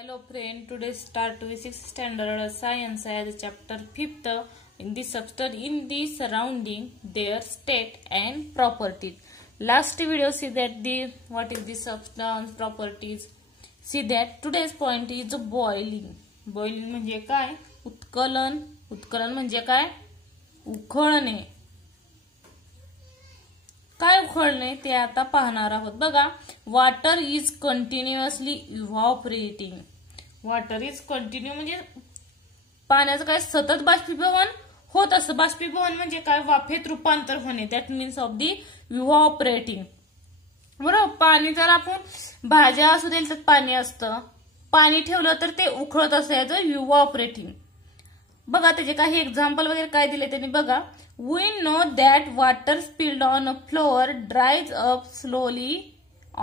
Hello friend, today start with 6th standard science as chapter 5th in this chapter in the surrounding, their state and properties. Last video see that the what is the substance properties. See that today's point is boiling. Boiling म्हणजे काय? उत्कलन. उत्कलन म्हणजे काय? उखळणे. काय उखळणे ते आता पाहणार आहोत. बघा, water is continuously evaporating. Water is continue म्हणजे पाण्याचं काय सतत बाष्पीभवन होत असतं. बाष्पीभवन म्हणजे काय? वाफेत रूपांतर होणे. That means of the evaporating. बरोबर. पाणी जर आपण भाज्या असू देईल तर पाणी असतं. पाणी ठेवलं तर ते उखळत असतं. याचं इव्हॅपोरेटिंग. बघा त्याचे काही एक्झाम्पल वगैरे काय दिले त्यांनी. बघा, we know that water spilled on a floor dries up slowly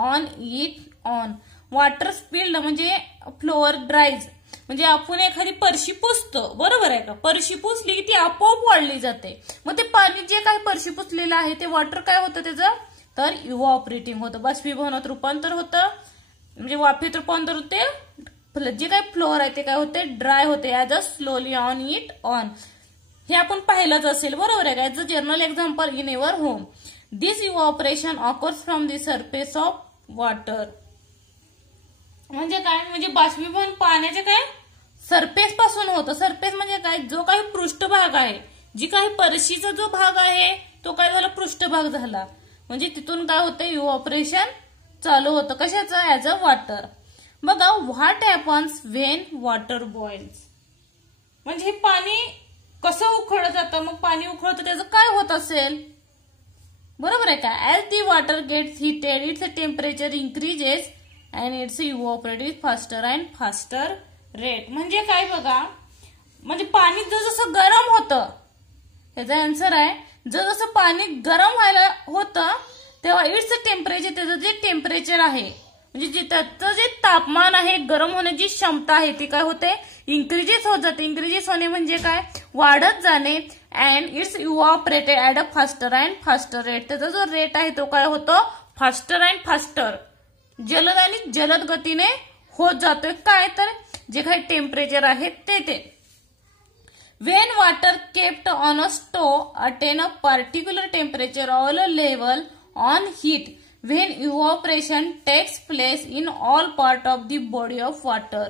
on it on. Water spilled म्हणजे फ्लोअर ड्राईज म्हणजे आपण एखादी परशी पुसतो. बरोबर आहे का? परशी पुसली की ती आपोआप वाढली जाते. मग ते पाणी जे काही परशी पुसलेलं आहे ते वॉटर काय होतं त्याचं? तर इव्हॅपोरेटिंग होतं. बाष्पीभवनात रूपांतर होतं म्हणजे वाफेत रूपांतर होते. जे काही फ्लोअर आहे ते काय होते? ड्राय होते. As a slowly on it on. हे आपण पाहिलंच असेल. बरोबर आहे का? As a general example in your home. This evaporation occurs from the surface of water. म्हणजे काय? म्हणजे बाष्पीभवन पाण्याचे काय सरफेस पासून होतं. सरफेस म्हणजे काय? जो काही पृष्ठभाग आहे, जी काही परशीचा जो भाग आहे तो काय झाला? पृष्ठभाग झाला. म्हणजे तिथून काय होतं? इव्हॅपोरेशन चालू होतं. कशाचं? As a water. बघा, what happens when water boils. म्हणजे हे पाणी कसं उखळलं जातं? मग पाणी उखळतं त्याचं काय होत असेल? बरोबर आहे का? As the water gets heated its temperature increases and its evaporate faster and faster rate. म्हणजे काय? बघा, म्हणजे पाणी जसं गरम होतं, याचा आन्सर आहे जसं पाणी गरम व्हायला होतं तेव्हा इट्स टेम्परेचर, त्याचं जे टेम्परेचर आहे म्हणजे त्याचं जे तापमान आहे, गरम होण्याची क्षमता आहे ती काय होते? इन्क्रीजेस होत जाते. इन्क्रीजेस होणे म्हणजे काय? वाढत जाणे. And its evaporated at a faster and faster rate. त्याचा जो रेट आहे तो काय होतो? फास्टर अँड फास्टर, जलद आणि जलद गतीने होत जातोय. काय? तर जे काही टेम्परेचर आहे ते. When water kept on a stove attain a particular temperature or a level on heat when evaporation takes place in all part of the body of water.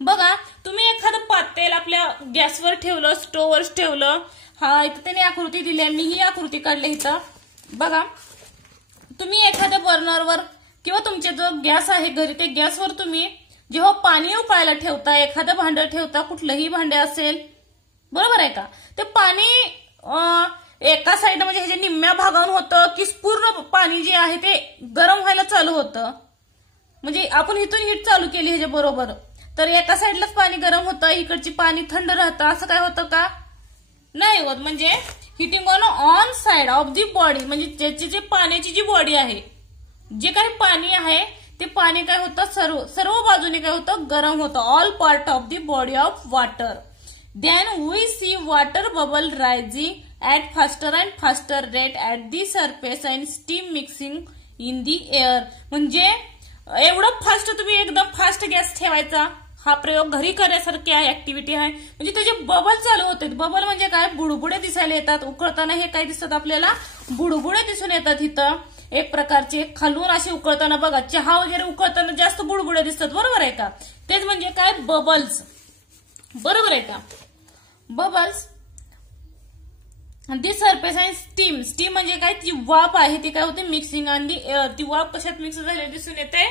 बघा, तुम्ही एखादं पातेल आपल्या गॅसवर ठेवलं, स्टोव्हवर ठेवलं. हा इथं त्याने आकृती दिली आहे. मी ही आकृती काढली इथं. बघा, तुम्ही एखाद्या बर्नरवर किंवा तुमचे जो गॅस आहे घरी, ते गॅसवर तुम्ही जेव्हा पाणी उकळायला ठेवता, एखादं भांडं ठेवता, कुठलंही भांडे असेल, बरोबर आहे का? ते पाणी एका साईड म्हणजे ह्याच्या निम्म्या भागावर होतं की पूर्ण पाणी जे आहे ते गरम व्हायला चालू होतं. म्हणजे आपण इथून हीट चालू केली ह्याच्या बरोबर, तर एका साईडलाच पाणी गरम होतं, इकडची पाणी थंड राहतं. असं काय होतं का? नाही होत. म्हणजे heating on side of the body, म्हणजे ज्याची जे पाण्याची जी बॉडी आहे, जे काही पाणी आहे ते पाणी काय होतं? सर्व बाजूने काय होतं? गरम होतं. All part of the body of water. Then we see water bubble rising at faster and faster rate at the surface and steam mixing in the air. म्हणजे एवढं फास्ट, तुम्ही एकदम फास्ट गॅस ठेवायचा. हा प्रयोग घरी करण्यासारखी आहे, ऍक्टिव्हिटी आहे. म्हणजे त्याचे बबल चालू होते. बबल म्हणजे काय? बुडबुडे दिसायला येतात. उकळताना हे काय दिसतात आपल्याला? बुडबुडे दिसून येतात. इथं एक प्रकारचे खालून असे उकळताना बघा, चहा वगैरे उकळताना जास्त बुडबुडे दिसतात. बरोबर आहे का? तेच म्हणजे काय? बबल्स. बरोबर आहे का? Bubbles. The surface and steam. Steam म्हणजे काय? ती वाफ आहे ती काय होते? Mixing on the air. ती वाफ कशात मिक्स झालेली दिसून येते?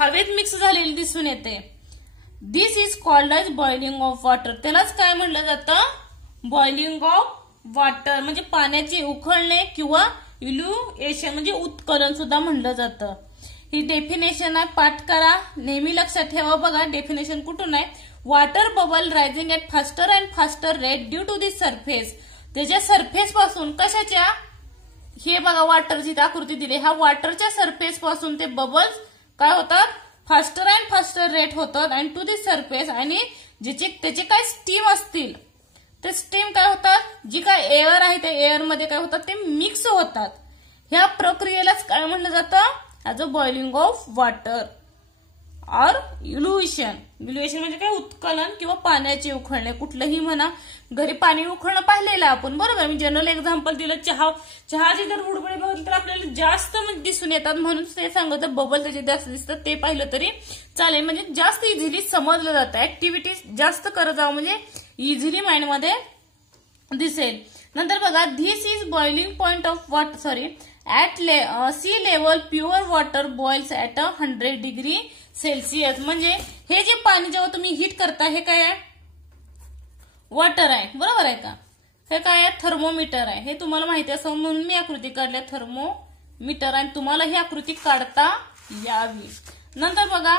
हवेत मिक्स झालेली दिसून येते. This is called as boiling of water. त्यालाच काय म्हणलं जातं? Boiling of water. म्हणजे पाण्याचे उकळणे किंवा इल्युएशन म्हणजे उत्कलन सुद्धा म्हणलं जातं. ही डेफिनेशन आहे, पाठ करा, नेहमी लक्षात ठेवा. बघा, डेफिनेशन कुठून आहे? Water bubble rising at faster and faster rate due to the surface. त्याच्या सरफेस पासून, कशाच्या? हे बघा, वॉटरची आकृती दिली. ह्या वॉटरच्या सरफेस पासून ते बबल्स काय होतात? फास्टर अँड फास्टर रेट होतात अँड टू दी सरफेस. आणि त्याचे काय स्टीम असतील ते स्टीम काय होतात? जी काय एअर आहे त्या एअर मध्ये काय होतात? ते मिक्स होतात. ह्या प्रक्रियेलाच काय म्हणलं जातं? As a boiling of water. और इल्युशन. इल्युशन म्हणजे काय, उत्कलन किंवा पाण्याचे उकळणे. कुठलंही म्हणा, घरी पाणी उकळणं पाहिलेलं आपण, बरोबर. मी जनरल एक्झाम्पल दिलं, चहाची जर बुडबुडे बघितली तर आपल्याला जास्त दिसून येतात, म्हणून ते सांगत बबल त्याचे जास्त दिसतात, ते पाहिलं तरी चालेल. म्हणजे जास्त इझिली समजलं जातं. ऍक्टिव्हिटीज जास्त करत जावं म्हणजे इझिली माइंडमध्ये दिसेल. नंतर बघा, this is boiling point of water, sorry, at sea level pure water boils at 100 degree Celsius. म्हणजे हे जे पाणी जेव्हा तुम्ही हीट करता, हे काय आहे, वॉटर आहे, बरोबर आहे का. हे काय आहे, थर्मोमीटर आहे. हे तुम्हाला माहिती असावं म्हणून मी आकृती काढल्या, थर्मोमीटर. आणि तुम्हाला ही आकृती काढता यावी. नंतर बघा,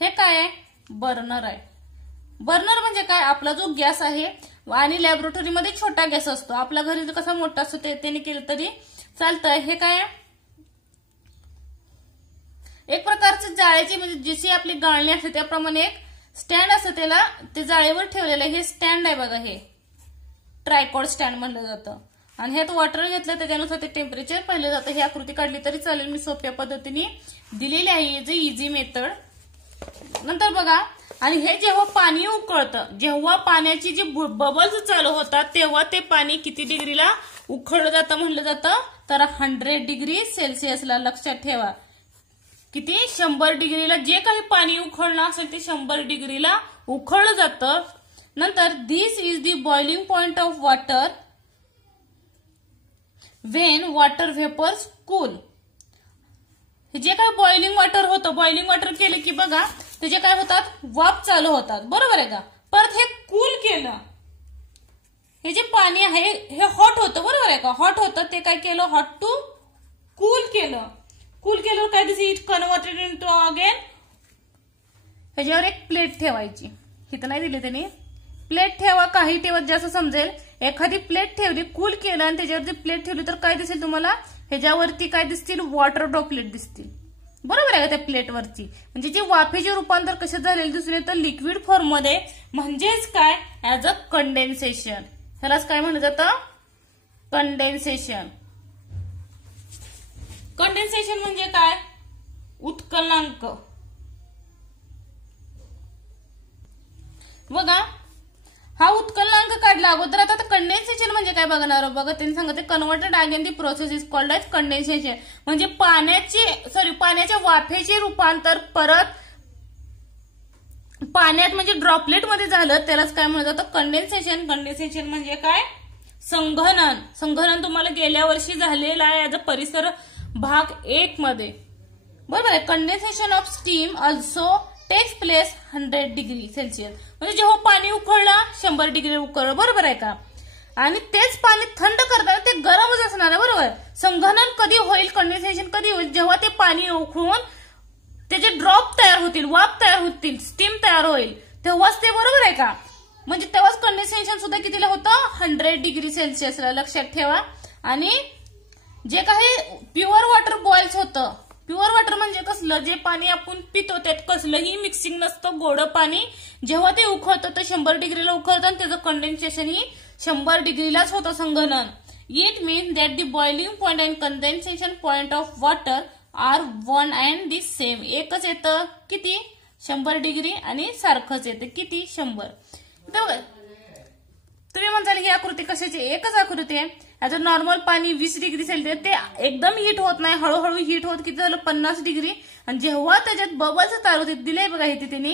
हे काय आहे, बर्नर आहे. बर्नर म्हणजे काय, आपला जो गॅस आहे, आणि लॅबोरेटरीमध्ये छोटा गॅस असतो, आपल्या घरी कसा मोठा असतो त्याने केलं तरी चालतंय. हे काय आहे, एक प्रकारचं जाळ्याची, म्हणजे जशी आपली गाळणी असते त्याप्रमाणे एक स्टँड असतं, त्याला ते जाळीवर ठेवलेलं आहे. हे स्टँड आहे बघा, हे ट्रायपॉड स्टँड म्हणलं जातं. आणि ह्यात वॉटर घेतलं त्याच्यानुसार ते टेम्परेचर पाहिलं जातं. ही आकृती काढली तरी चालेल, मी सोप्या पद्धतीने दिलेली आहे, जे इझी मेथड. नंतर बघा, आणि हे जेव्हा पाणी उकळतं, जेव्हा पाण्याची जी बबल्स चालू होतात, तेव्हा ते पाणी किती डिग्रीला उकळलं जातं म्हणलं जातं, तर 100 डिग्री सेल्सिअसला. लक्षात ठेवा, किती, 100 डिग्रीला. जे काही पाणी उकळणं असेल ते 100 डिग्रीला उकळलं जातं. नंतर, this is the boiling point of water when water vapours cool. जे काही बॉइलिंग वॉटर होतं, बॉइलिंग वॉटर केलं की बघा त्याचे काय होतात, वाफ चालू होतात, बरोबर आहे का. परत हे कूल केलं, हे जे पाणी आहे हे हॉट होतं, बरोबर आहे का. हॉट होतं, ते काय केलं, हॉट टू कूल केलं. कूल केल्यावर काय दिस इट कन्व्हर्टेड इनटू अगेन. ह्याच्यावर एक प्लेट ठेवायची, इथं नाही दिली त्यांनी, प्लेट ठेवा, काही ठेवत जास्त समजेल. एखादी प्लेट ठेवली, कूल केलं, आणि त्याच्यावरती प्लेट ठेवली तर काय दिसेल तुम्हाला, ह्याच्यावरती काय दिसतील, वॉटर ड्रॉपलेट दिसतील, बरोबर आहे का, त्या प्लेटवरती. म्हणजे जे वाफेचे रूपांतर कशात झालेले दिसून येतं, लिक्विड फॉर्ममध्ये. म्हणजेच काय, ऍज अ कंडेन्सेशन. ह्यालाच काय म्हणलं जातं, कंडेन्सेशन. कंडेन्सेशन म्हणजे काय, उत्कलनांक. बघा, हा उत्कलनांक काढला अगोदर. आता कंडेन्सेशन म्हणजे काय बघणार, बघा त्यांनी सांगितलं, converted again the process is called as condensation. म्हणजे पाण्याच्या वाफेचे रूपांतर परत पाण्यात म्हणजे ड्रॉपलेट मध्ये झालं, त्यालाच काय म्हणलं जातं, कंडेन्सेशन. कंडेन्सेशन म्हणजे काय, संघनन. संघनन तुम्हाला गेल्या वर्षी झालेलं आहे ऍज अ परिसर भाग 1 मध्ये, बरोबर आहे. Condensation of steam also takes place 100 degree Celsius. म्हणजे जेव्हा पाणी उकळलं 100 डिग्री उकळलं, बरोबर आहे का. आणि तेच पाणी थंड करताना ते गरमच असणार आहे, बरोबर. संघनन कधी होईल, कंडेन्सेशन कधी होईल, जेव्हा ते पाणी उकळून त्याचे ड्रॉप तयार होतील, वाफ तयार होतील, स्टीम तयार होईल, तेव्हाच ते, बरोबर आहे का. म्हणजे तेव्हाच कंडेन्सेशन सुद्धा कितीला होतं, 100 डिग्री सेल्सिअसला. लक्षात ठेवा. आणि जे काही प्युअर वॉटर बॉइल्स होतं, प्युअर वॉटर म्हणजे कसलं, जे पाणी आपण पितो त्यात कसलंही मिक्सिंग नसतं, गोडं पाणी. जेव्हा ते उकळतं तर 100 डिग्रीला उकळतं, आणि त्याचं कंडेन्सेशन ही 100 डिग्रीलाच होतं, संघनन. It means that the boiling point and condensation point of water are one and the same. एकच येतं, किती, 100 डिग्री, आणि सारखंच येतं, किती, 100. तुम्ही म्हणताल ही आकृती कशाची, एकच आकृती आहे. आता नॉर्मल पाणी 20 डिग्री सेल्सिअस, ते एकदम हीट होत नाही, हळूहळू हीट होत किती झालं, 50 डिग्री. आणि जेव्हा त्याच्यात बबल्स चालू होते, दिले बघा इथे त्यांनी,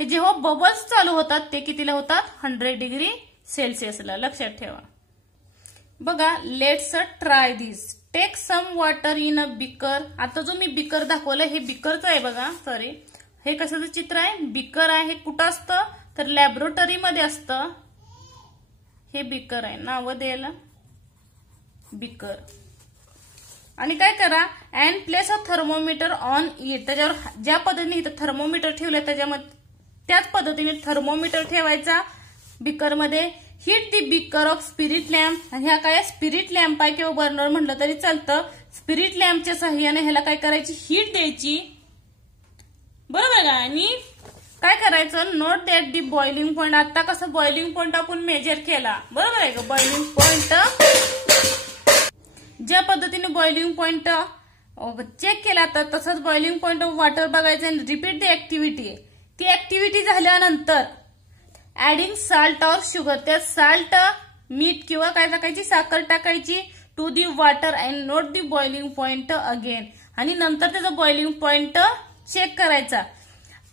हे जेव्हा बबल्स चालू होतात ते कितीला होतात, 100 डिग्री सेल्सिअसला. लक्षात ठेवा. बघा, let's try this. Take some water in a beaker. आता जो मी बिकर दाखवलं, हे बिकरचं आहे बघा, सॉरी, हे कशाचं चित्र आहे, बिकर आहे. हे कुठं असतं, तर लॅबोरेटरीमध्ये असतं. हे बिकर आहे, नाव द्यायला बिकर. आणि काय करा, and place a thermometer on it. त्याच्यावर ज्या पद्धतीने इथं थर्मोमीटर ठेवलंय त्याच्यामध्ये त्याच पद्धतीने थर्मोमीटर ठेवायचा बिकरमध्ये. Heat the beaker of spirit lamp. आणि ह्या काय स्पिरिट लॅम्प आहे किंवा बर्नर म्हटलं तरी चालतं. स्पिरिट लॅम्पच्या सहाय्याने ह्याला काय करायची, हीट द्यायची, बरोबर का. आणि काय करायचं, note that the boiling point. आता कसं बॉइलिंग पॉइंट आपण मेजर केला, बरोबर आहे का. बॉइलिंग पॉइंट ज्या पद्धतीने बॉइलिंग पॉइंट चेक केला तर तसंच बॉइलिंग पॉइंट ऑफ वॉटर बघायचं आणि रिपीट द ऍक्टिव्हिटी. ती ऍक्टिव्हिटी झाल्यानंतर ऍडिंग साल्ट ऑर शुगर, त्यात साल्ट मीठ किंवा काय टाकायची, साखर टाकायची to the water and note the boiling point again. आणि नंतर त्याचा बॉइलिंग पॉइंट चेक करायचा.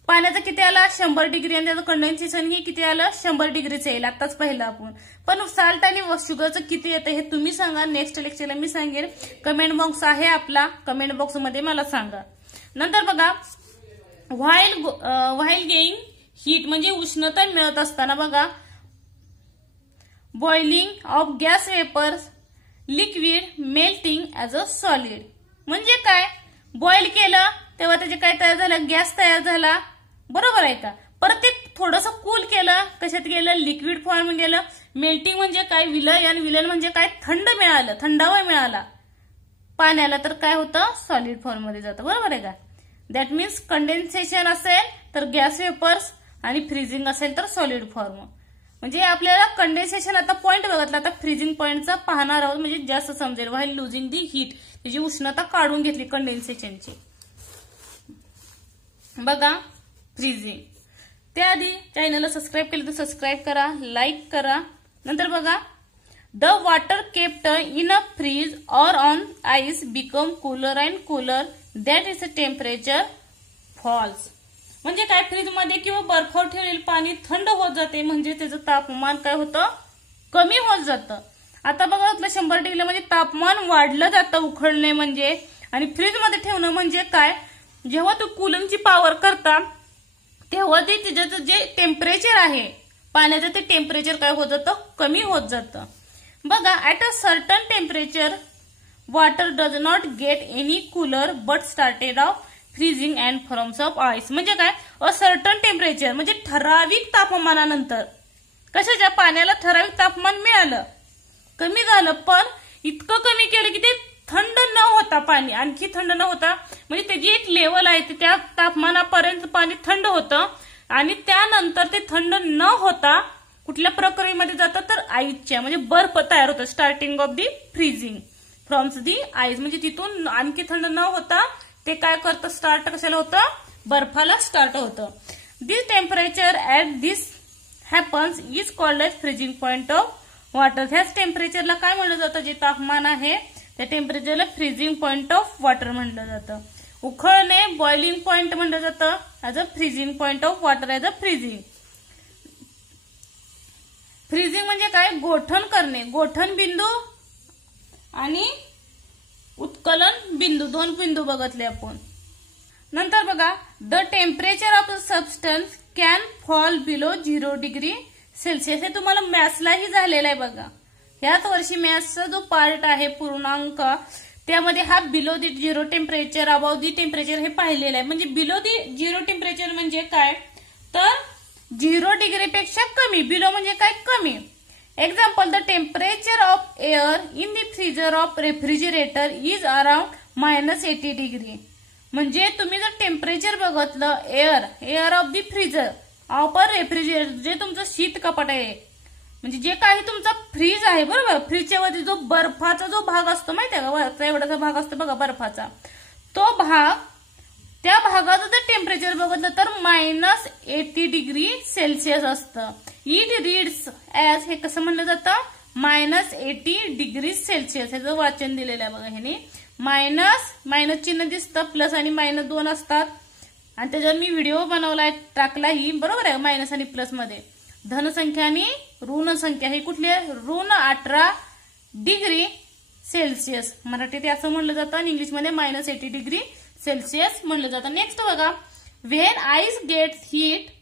पाण्याचं किती आला 100 डिग्री आणि त्याचं कंडेन्सेशन ही किती आलं 100 डिग्रीचं येईल, आताच पाहिलं आपण. पण साल्ट आणि शुगरचं किती येतं हे तुम्ही सांगा, नेक्स्ट लेक्चरला मी सांगेन. कमेंट बॉक्स आहे आपला, कमेंट बॉक्स मध्ये मला सांगा. नंतर बघा व्हाईल गेईंग हीट म्हणजे उष्णता मिळत असताना बघा boiling of gas vapours liquid melting as a solid. म्हणजे काय, बॉईल केलं तेव्हा त्याचे काय तयार झालं, गॅस तयार झाला, बरोबर आहे का. परत ते थोडंसं कूल केलं, कशात गेलं, लिक्विड फॉर्म गेलं. मेल्टिंग म्हणजे काय, विलयन, विलयन म्हणजे काय, थंड मिळालं, थंडावा मिळाला पाण्याला, तर काय होतं सॉलिड फॉर्म मध्ये जातं, बरोबर आहे का. दॅट मीन्स कंडेन्सेशन असेल तर गॅस वेपर्स आणि फ्रीजिंग असेल तर सॉलिड फॉर्म. म्हणजे आपल्याला कंडेन्सेशन आता पॉइंट बघितला, आता फ्रीजिंग पॉइंटचा पाहणार आहोत म्हणजे जास्त समजेल. व्हाईल लुझिंग दी हीट, त्याची उष्णता काढून घेतली कंडेन्सेशनची. बघा फ्रीजिंग, त्याआधी चॅनलला सबस्क्राईब केलं तर सबस्क्राईब करा, लाईक करा. नंतर बघा the water kept in a fridge or on ice become cooler and cooler that is a temperature falls. म्हणजे काय, फ्रीज मध्ये किंवा बर्फावर ठेवलेलं पाणी थंड होत जाते, म्हणजे त्याचं तापमान काय होतं कमी होत जातं. आता बघा 100 डिग्री म्हणजे तापमान वाढलं जातं उखळणे म्हणजे. आणि फ्रीज मध्ये ठेवणं म्हणजे काय, जेव्हा तू कूलिंगची पॉवर करता तेव्हा ते तिचं जे टेम्परेचर आहे पाण्याचं ते टेम्परेचर काय होत जातं कमी होत जातं. बघा at a certain temperature water does not get any cooler but started off freezing and forms of ice. म्हणजे काय, अ सर्टन टेम्परेचर म्हणजे ठराविक तापमानानंतर कशाच्या पाण्याला ठराविक तापमान मिळालं, कमी झालं, पण इतकं कमी केलं की ते थंड न होता पाणी आणखी थंड न होता, म्हणजे त्याची एक लेवल आहे, त्या तापमानापर्यंत पाणी थंड होतं आणि त्यानंतर ते थंड न होता कुठल्या प्रक्रियेमध्ये जातं तर आईसच्या म्हणजे बर्फ तयार होतं. Starting of the freezing firms the ice, म्हणजे तिथून आणखी थंड न होता ते काय करतं, स्टार्ट कशाला होतं, बर्फाला स्टार्ट होतं. This temperature at this happens is called as freezing point of water. ह्याच टेम्परेचरला काय म्हणलं जातं, जे तापमान आहे त्या टेम्परेचरला फ्रीजिंग पॉइंट ऑफ वॉटर म्हणलं जातं. उखळणे बॉइलिंग पॉइंट म्हणलं जातं as a freezing point of water as a freezing. Freezing म्हणजे काय, गोठण करणे, गोठण बिंदू आणि उत्कलन बिंदू, दोन बिंदू बघितले आपण. नंतर बघा the temperature of the substance can fall below 0 degree Celsius. हे तुम्हाला मॅथ्सलाही झालेलं आहे बघा. याच वर्षी मॅथ्सचा जो पार्ट आहे पूर्णांक त्यामध्ये हा below the 0 temperature above the temperature हे पाहिलेलं आहे. म्हणजे बिलो दी 0 टेम्परेचर म्हणजे काय, तर 0 डिग्रीपेक्षा कमी. बिलो म्हणजे काय, कमी. Example the temperature of air in the freezer of refrigerator is around -80 degree. म्हणजे तुम्ही जर टेम्परेचर बघितलं area of the freezer of a refrigerator, जे तुमचं शीत कपाट आहे म्हणजे जे काही तुमचा फ्रीज आहे, बरोबर, फ्रीजच्या वरती जो बर्फाचा जो भाग असतो माहितीये का, वरचा एवढाचा भाग असतो बघा बर्फाचा, तो भाग, त्या भागाचं जर टेम्परेचर बघितलं तर -80 डिग्री सेल्सिअस असतं. इट रीड्स ऍज, हे कसं म्हणलं जातं, -80 डिग्री सेल्सिअस. ह्याचं वाचन दिलेलं आहे बघा ह्याने. मायनस चिन्ह दिसतं, प्लस आणि -2 असतात आणि त्याच्यावर मी व्हिडिओ बनवलाय, टाकलाही, बरोबर आहे, मायनस आणि प्लस मध्ये. धनसंख्या आणि ऋण संख्या हे कुठली आहे, ऋण 18 डिग्री सेल्सिअस. मराठीत असं म्हणलं जातं आणि इंग्लिशमध्ये -80 डिग्री सेल्सिअस म्हणलं जातं. नेक्स्ट बघा, when ice gets heat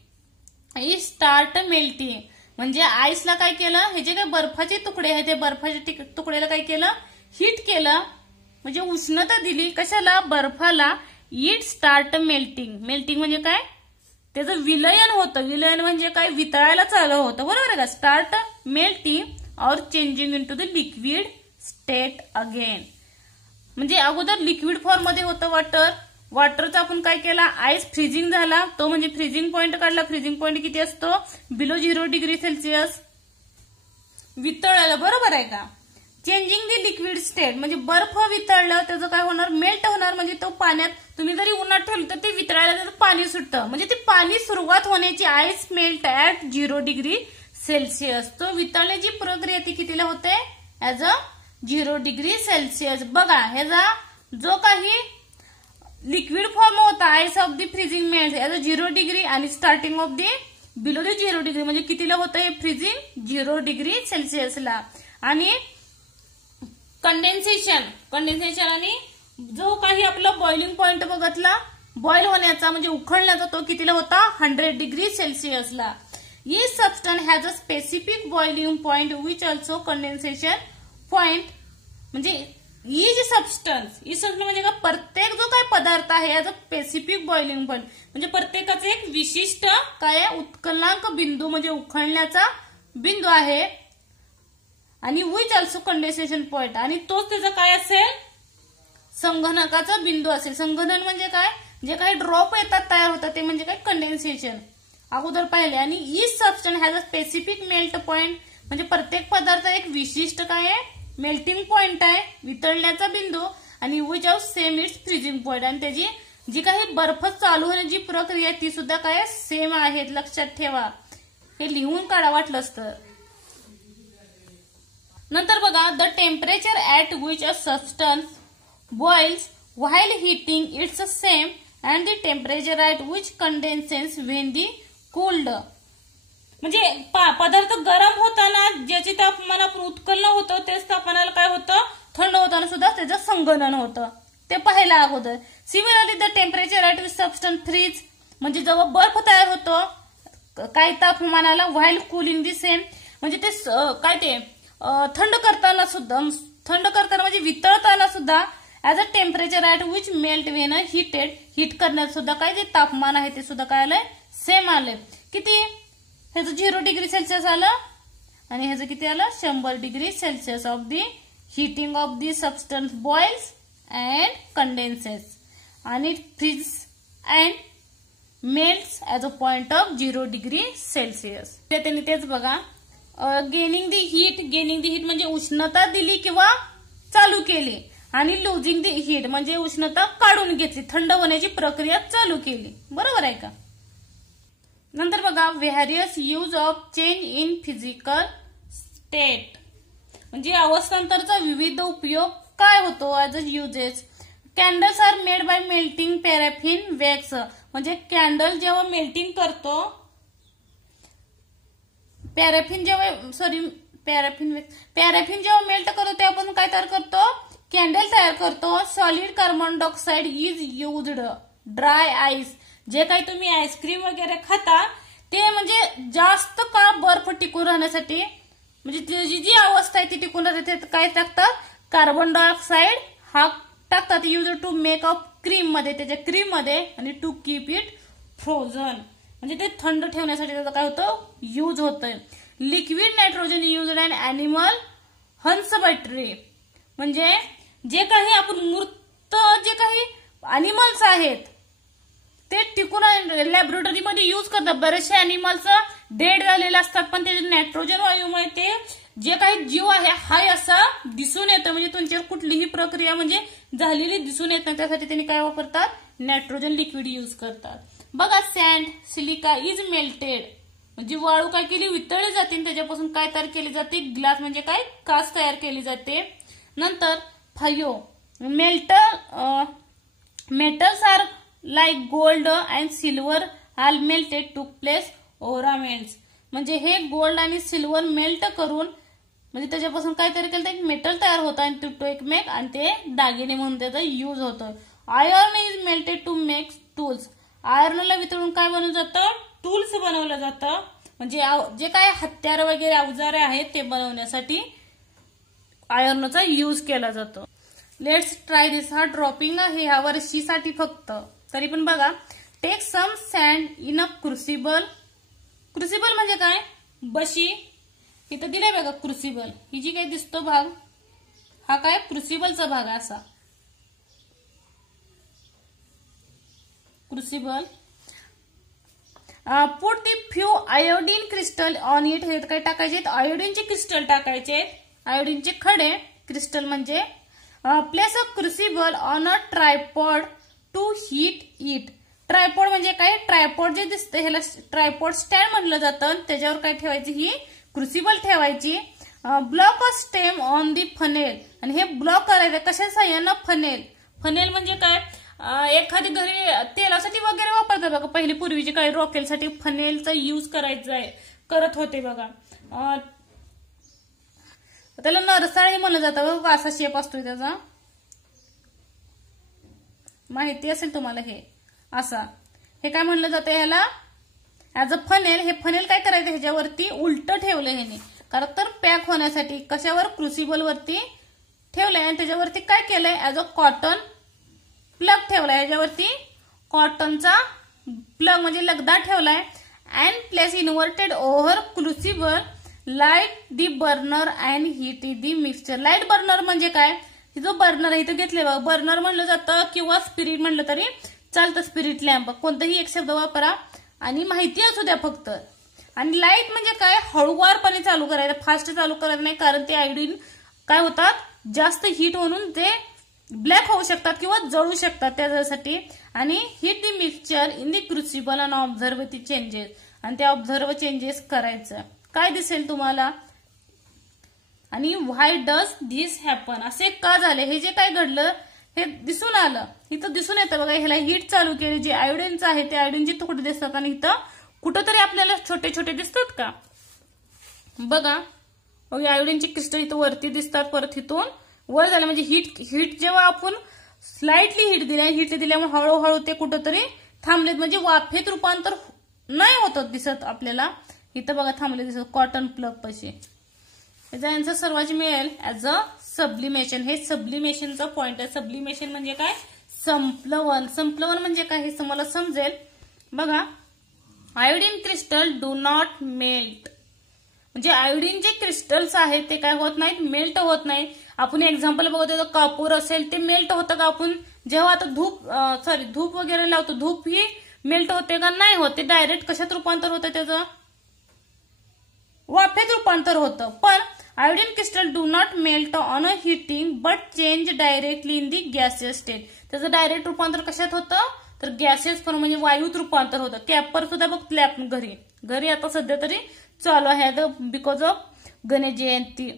it start melting. म्हणजे आईसला काय केलं, हे जे काही बर्फाचे तुकडे आहेत ते बर्फाच्या तुकड्याला काय केलं, हीट केलं, म्हणजे उष्णता दिली कशाला, बर्फाला. It start melting. मेल्टिंग म्हणजे काय, त्याचं विलयन होतं. विलयन म्हणजे काय, वितळायला चालू होतं, बरोबर आहे का. स्टार्ट मेल्टिंग और changing into the liquid state again. म्हणजे अगोदर लिक्विड फॉर्म मध्ये होतं वॉटर, वॉटरचा आपण काय केला, आईस फ्रीजिंग झाला, तो म्हणजे फ्रीजिंग पॉइंट काढला. फ्रीजिंग पॉइंट किती असतो, बिलो 0 डिग्री सेल्सिअस. वितळायला, बरोबर आहे का. चेंजिंग द लिक्विड स्टेट म्हणजे बर्फ वितळल्यावर त्याचं काय होणार, मेल्ट होणार. म्हणजे तो पाण्यात तुम्ही जरी उन्हात ठेवलं तर ते वितळायला त्याचं पाणी सुटतं. म्हणजे ते पाणी सुरुवात होण्याची ice melt at 0 degree Celsius. तो वितळण्याची प्रक्रिया ती कितीला होते, ऍज अ 0 डिग्री सेल्सिअस. बघा ह्याचा जो काही लिक्विड फॉर्म होता ice of the freezing melt as a 0 degree आणि starting of the below the 0 degree म्हणजे कितीला होतं हे फ्रीजिंग, 0 डिग्री सेल्सिअसला. आणि कंडेन्सेशन आणि जो काही आपला बॉइलिंग पॉइंट बघतला बॉइल होण्याचा म्हणजे उखळण्याचा तो कितीला होता, 100 degree सेल्सिअसला. Each substance has a specific boiling point which also condensation point. म्हणजे each substance म्हणजे का प्रत्येक जो काही पदार्थ आहे याचा स्पेसिफिक बॉइलिंग पॉइंट म्हणजे प्रत्येकाचा एक विशिष्ट काय उत्कलनांक बिंदू म्हणजे उखळण्याचा बिंदू आहे. आणि विच ऑल्सो कंडेन्सेशन पॉइंट आणि तोच त्याचा काय असेल, संघनकाचा बिंदू असेल. संघनन म्हणजे काय, जे काही ड्रॉप येतात तयार होतात ते म्हणजे काय कंडेन्सेशन अगोदर पाहिले. आणि each substance has a specific melt point म्हणजे प्रत्येक पदार्थ एक विशिष्ट काय आहे, मेल्टिंग पॉइंट आहे, वितळण्याचा बिंदू. आणि which of same it's freezing point आणि त्याची जी काही बर्फ चालू होण्याची प्रक्रिया ती सुद्धा काय सेम आहे. लक्षात ठेवा, हे लिहून काढा वाटलंच तर. नंतर बघा the temperature at which a substance boils while heating its same and the temperature at which condenses when the cold. म्हणजे पदार्थ गरम होताना ज्याचे तापमान आपण उत्कलन होतं तेच तापमानाला काय होतं, थंड होताना सुद्धा त्याचं संगणन होतं. ते पाहायला अगोदर. Similarly the temperature at which substance freeze म्हणजे जेव्हा बर्फ तयार होतो काही तापमानाला व्हाईल कूलिंग दी सेम म्हणजे ते काय ते थंड करताना म्हणजे वितळताना सुद्धा as a temperature at which melt when heated heat करण्यात सुद्धा काय जे तापमान आहे ते सुद्धा काय आलंय, सेम आलंय. किती, ह्याचं 0 डिग्री सेल्सिअस आलं आणि ह्याचं किती आलं, 100 degree Celsius of the heating of the substance boils and condenses आणि freeze and melts as a point of 0 degree Celsius. त्यांनी तेच बघा गेनिंग दी हीट म्हणजे उष्णता दिली किंवा चालू केली आणि लुजिंग दी हीट म्हणजे उष्णता काढून घेतली, थंड होण्याची प्रक्रिया चालू केली. बरोबर आहे का. नंतर बघा various use of change in physical state म्हणजे अवस्थांतरचा विविध उपयोग काय होतो as a uses. Candles are made by melting paraffin wax म्हणजे कॅन्डल जेव्हा मेल्टिंग करतो पॅराफिन जेव्हा मेल्ट करतो तेव्हा आपण काय तयार करतो, कॅन्डल तयार करतो. Solid carbon dioxide is used dry ice जे काही तुम्ही आईस्क्रीम वगैरे खाता ते म्हणजे जास्त काळ बर्फ टिकून राहण्यासाठी म्हणजे त्याची जी अवस्था आहे ती टिकून राहते काय टाकतात, कार्बन डायऑक्साइड हा टाकतात. Use to make up cream मध्ये त्याच्या क्रीम मध्ये आणि टू कीप इट फ्रोझन म्हणजे ते थंड ठेवण्यासाठी त्याचा काय होतं, यूज होतंय. Liquid nitrogen used in animal Hans battery म्हणजे जे काही आपण मूर्त जे काही अॅनिमल्स आहेत ते टिकून लॅबोरेटरीमध्ये यूज करतात. बरेचसे अॅनिमल्स डेड झालेले असतात पण ते नायट्रोजन वायूमुळे ते जे काही जीव आहे हाय असा दिसून येतं म्हणजे तुमच्यावर कुठलीही प्रक्रिया म्हणजे झालेली दिसून येत नाही. त्यासाठी त्यांनी काय वापरतात, नायट्रोजन लिक्विड यूज करतात. बघा सँड सिलिका इज मेल्टेड म्हणजे वाळू काय केली, वितळली जाते त्याच्यापासून काय तयार केली जाते, ग्लास म्हणजे काय काच तयार केली जाते. नंतर फायो metals are like gold and silver all melted took place ornaments म्हणजे हे गोल्ड आणि सिल्वर मेल्ट करून म्हणजे त्याच्यापासून काय तयार केलं, एक मेटल तयार होतं आणि तुटतो एकमेक आणि ते दागिने म्हणून त्याचा यूज होतोय. Iron is melted to make tools आयर्नला वितळून काय बनवलं जातं, टूल्स बनवलं जातं म्हणजे जे काय हत्यार वगैरे अवजारे आहेत ते बनवण्यासाठी आयर्नचा यूज केला जातो. Let's try this. हा ड्रॉपिंग आहे ह्या वर्षीसाठी फक्त, तरी पण बघा. Take some sand in a crucible. Crucible म्हणजे काय, बशी. इथं दिलंय बघा क्रुसिबल, ही जी काही दिसतो भाग हा काय क्रुसिबलचा भाग असा crucible. Put the few iodine crystal on it. हे काय टाकायचे, आयोडीनचे क्रिस्टल टाकायचे, आयोडीनचे खडे क्रिस्टल म्हणजे place a crucible on a tripod to heat it. Tripod म्हणजे काय? ट्रायपॉड जे दिसतं ह्याला ट्रायपॉड स्टँड म्हणलं जातं. त्याच्यावर काय ठेवायची? ही क्रुसिबल ठेवायची. Block a stem on the funnel, आणि हे ब्लॉक करायचं कशा साह्यानं? फनेल. फनेल म्हणजे काय? एखादी घरी तेलासाठी वगैरे वापरतात बघा, पहिली पूर्वीची काही रॉकेलसाठी फनेलचा यूज करत होते बघा. त्याला नरसाळी म्हणलं जातं बघा, असा शेप असतोय त्याचा, माहिती असेल तुम्हाला. हे असा हे काय म्हणलं जातं ह्याला? As a funnel. हे फनेल काय करायचं? ह्याच्यावरती उलट ठेवलं ह्याने, कारण तर पॅक होण्यासाठी. कशावर? क्रुसिबल वरती ठेवलंय, आणि त्याच्यावरती काय केलंय? ऍज अ कॉटन प्लग ठेवलाय. ह्याच्यावरती कॉटनचा प्लग म्हणजे लगदा ठेवलाय. And place inverted over crucible, light the burner and heat the mixture. Light burner म्हणजे काय? जो बर्नर आहे इथं घेतले बघा, बर्नर म्हणलं जातं किंवा स्पिरिट म्हणलं तरी चालतं. स्पिरिट लॅम्प, कोणताही एक शब्द वापरा आणि माहिती असू द्या फक्त. आणि लाईट म्हणजे काय? हळूवारपणे चालू करायचं, फास्ट चालू करायचं नाही, कारण ते आयोडीन काय होतात? जास्त हीट होऊन ते ब्लॅक होऊ शकतात किंवा जळू शकतात त्याच्यासाठी. आणि heat the mixture in the crucible and observe the changes, आणि ते ऑब्झर्व चेंजेस करायचं. काय दिसेल तुम्हाला? आणि व्हाय डज दिस हॅपन? असे का झाले? हे जे काय घडलं हे दिसून आलं. इथं दिसून येतं बघा, ह्याला हीट चालू केली, जे आयोडीनचं आहे ते आयोडीनचे तुकडे दिसतात, आणि इथं कुठंतरी आपल्याला छोटे छोटे दिसतात का? बघा, आयोडीनची क्रिस्टल इथं वरती दिसतात, परत इथून वर झालं म्हणजे हीट जेव्हा आपण स्लाइटली हीट दिल्यामुळे हळूहळू ते कुठंतरी थांबलेत, म्हणजे वाफेत रूपांतर नाही होत दिसत आपल्याला. इथं बघा थांबले दिसत कॉटन प्लग पाशी. याचा आन्सर सर्वांची मिळेल ऍज अ सब्लिमेशन. हे सब्लिमेशनचा पॉइंट आहे. सब्लिमेशन म्हणजे काय? संप्लवन. संप्लवन म्हणजे काय हे मला समजेल. बघा, iodine crystal do not melt, म्हणजे आयोडीन जे क्रिस्टल्स आहेत ते काय होत नाहीत? मेल्ट होत नाही. आपण एक्झाम्पल बघतो, कापूर असेल ते मेल्ट होतं का? आपण जेव्हा आता धूप वगैरे लावतो, धूप ही मेल्ट होते का? नाही होते. डायरेक्ट कशात रूपांतर होतं त्याचं? वाफेत रूपांतर होतं. पण iodine crystal do not melt on a heating but change directly in the gaseous state. त्याचं डायरेक्ट रूपांतर कशात होतं? तर गॅसियस फॉर्म म्हणजे वायूत रूपांतर होतं. कॅपर सुद्धा बघतोय आपण घरी आता सध्या तरी चालू आहे, बिकॉज ऑफ गणेश जयंती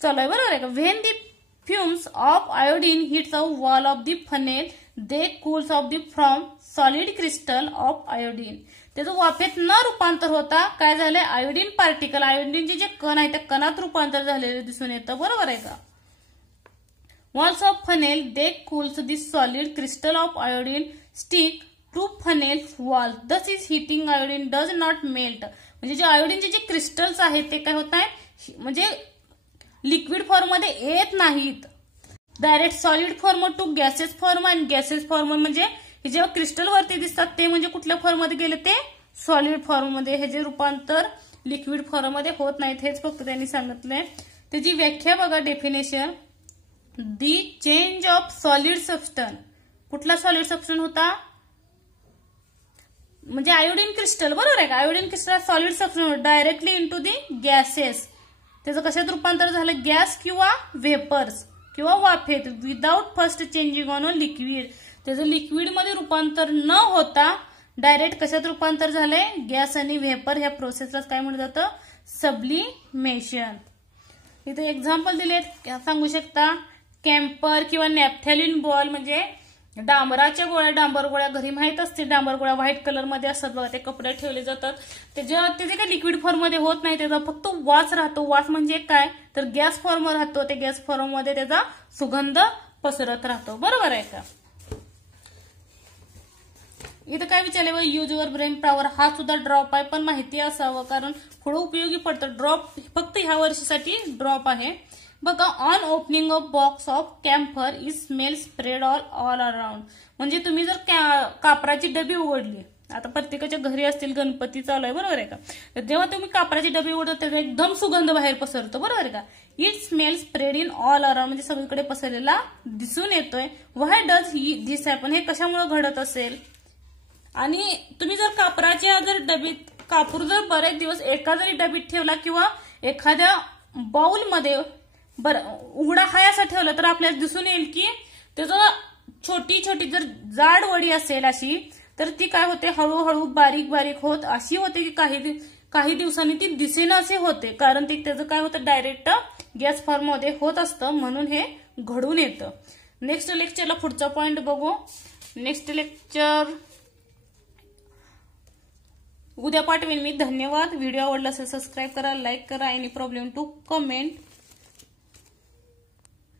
चालू आहे, बरोबर आहे का? When the fumes of iodine hits a wall of the funnel they cools of the from solid crystal of iodine. त्याचं वाफेत न रूपांतर होता काय झालंय? आयोडीन पार्टिकल, आयोडीनचे जे कण आहे त्या कणात रूपांतर झालेले दिसून येतं, बरोबर आहे का? Walls of funnel they cools the solid crystal of iodine stick to funnel wall, thus is heating iodine does not melt. म्हणजे जे आयोडीनचे जे क्रिस्टल्स आहेत ते काय होत नाही? म्हणजे लिक्विड फॉर्म मध्ये येत नाहीत, direct solid form to gases form. आणि गॅसेस फॉर्म म्हणजे जेव्हा क्रिस्टल वरती दिसतात ते म्हणजे कुठल्या फॉर्म मध्ये गेले? ते सॉलिड फॉर्म मध्ये. हे जे रूपांतर लिक्विड फॉर्म मध्ये होत नाहीत, हेच फक्त त्यांनी सांगितलंय. त्याची व्याख्या बघा, definition. The change of solid substance. कुठला सॉलिड सबस्टन्स होता? म्हणजे आयोडीन क्रिस्टल, बरोबर आहे का? Iodine crystal solid substance directly into the gases. त्याचं कशात रूपांतर झालं? गॅस किंवा व्हेपर्स किंवा वाफेत, without first changing on a liquid. त्याचं लिक्विड मध्ये रूपांतर न होता डायरेक्ट कशात रूपांतर झालंय? गॅस आणि व्हेपर. ह्या प्रोसेसला काय म्हणलं जातं? सब्लिमेशन. इथे एक्झाम्पल दिलेत, सांगू शकता. कॅम्पर किंवा नॅफ्थॅलिन बॉल म्हणजे डांबराच्या गोळ्या, डांबर गोळ्या घरी माहित असते. डांबर गोळ्या व्हाईट कलर मध्ये असतात बघा, ते कपड्यात ठेवले जातात. ते जे काही लिक्विड फॉर्म मध्ये होत नाही, त्याचा फक्त वास राहतो. वास म्हणजे काय? तर गॅस फॉर्म राहतो. ते गॅस फॉर्म मध्ये त्याचा सुगंध पसरत राहतो, बरोबर आहे का? इथं काय विचारले बघ, यूज युअर ब्रेन पॉवर. हा सुद्धा ड्रॉप आहे, पण माहिती असावं कारण थोडं उपयोगी पडतं. ड्रॉप फक्त ह्या वर्षीसाठी ड्रॉप आहे बघा. On opening of box of camphor is smell spread all around. म्हणजे तुम्ही जर कापराची डबी उघडली, आता प्रत्येकाच्या घरी असतील, गणपती चालू आहे, बरोबर आहे का? तर जेव्हा तुम्ही कापराची डबी उघडता त्याचा एकदम सुगंध बाहेर पसरतो, बरोबर आहे का? It smell spread in all around म्हणजे सगळीकडे पसरलेला दिसून येतोय. व्हाय डज दिस हॅपन? हे कशामुळे घडत असेल? आणि तुम्ही जर कापराच्या डबीत कापूर जर बरेच दिवस एका जरी डबीत ठेवला किंवा एखाद्या बाउल मध्ये बरं उघडा हाय असा ठेवला तर आपल्याला दिसून येईल की त्याचं छोटी छोटी जर जाड वडी असेल अशी तर ती काय होते हळूहळू बारीक बारीक होत अशी होते की काही दिवसांनी ती दिसेनासे होते, कारण ते त्याचं काय होतं डायरेक्ट गॅस फॉर्म मध्ये होत असतं, म्हणून हे घडून येतं. नेक्स्ट लेक्चरला पुढचा पॉइंट बघू. नेक्स्ट लेक्चर उद्या पाठवेन मी. धन्यवाद. व्हिडिओ आवडला असेल सबस्क्राईब करा, लाईक करा. Any problem to comment.